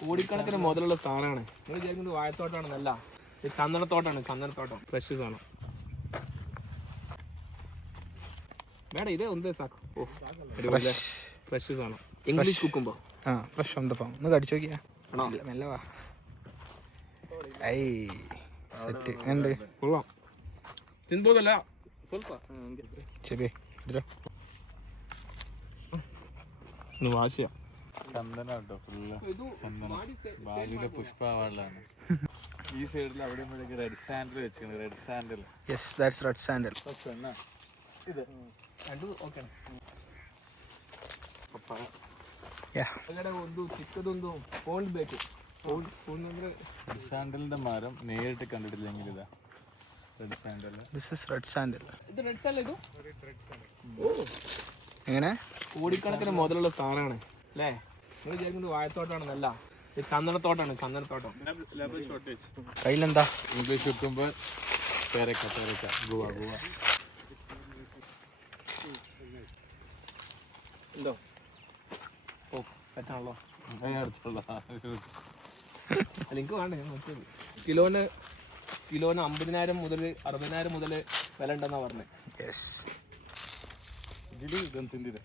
കോടിക്കണക്കിന് മുതലുള്ള സാധനമാണ്. നിങ്ങൾ വിചാരിക്കുന്നത് വാഴത്തോട്ടാണെന്നല്ല, ഇത് ചന്ദനത്തോട്ടാണ്. ചന്ദനത്തോട്ടം ഫ്രഷ് സാധനം. മേഡം ഇതേ ഒന്ന് സാക്കും. ഫ്രഷ് സാധനം. ഇംഗ്ലീഷ് കുക്കുമ്പോ ഫ്രഷ് ഒന്ന് കടിച്ചു നോക്കിയാ മെല്ലെ വാ. ഐ സെറ്റ് ഉണ്ട്. കൊള്ളാം. ತಿನ್ಬೋದಲ್ಲ ಸ್ವಲ್ಪ ശരി വാശിയ ചന്ദന കേട്ടോ ഫുള്ള് ചന്ദനം. ഭാവിയിലെ പുഷ്പവാളാണ്. ഈ സൈഡിൽ അവിടെ റെഡ് സാൻഡിൽ വെച്ചിട്ടുണ്ട്. Red sandal. Yes that's red sandal. ഇത് രണ്ടും ഓക്കെ. ಒಂದು ಚಿಕ್ಕದೊಂದು ಪೌಂಡ್ ಬೇಕು. ಪೌಂಡ್ ಅಂದ್ರೆ റെഡ് സാൻഡലിന്റെ മരം നേരിട്ട് കണ്ടിട്ടില്ലെങ്കിൽ ഇതാ red sandal. This is red sandal. ഇത് റെഡ് സാൻഡൽ. ഇത് എങ്ങനെ കോടിക്കണക്കിന് മുതലുള്ള സാധനമാണ് അല്ലേ? നിങ്ങൾ വിചാരിക്കുന്നത് വാഴത്തോട്ടാണെന്നല്ല, ഇത് ചന്ദനത്തോട്ടാണ്. ചന്ദനത്തോട്ടം. കയ്യിലെന്താ? ഇംഗ്ലീഷ് വെക്കുമ്പോൾ പേരക്ക പേരക്ക ഗുവ ഗുവ എന്തോ. ഓ സെറ്റാണല്ലോ. എനിക്ക് വേണ്ട. കിലോന് 50,000 മുതൽ 60,000 മുതൽ വില ഉണ്ടെന്നാ പറഞ്ഞത്. യെസ് ഇതിൽ ഇതൊന്നും തിന്നില്ല.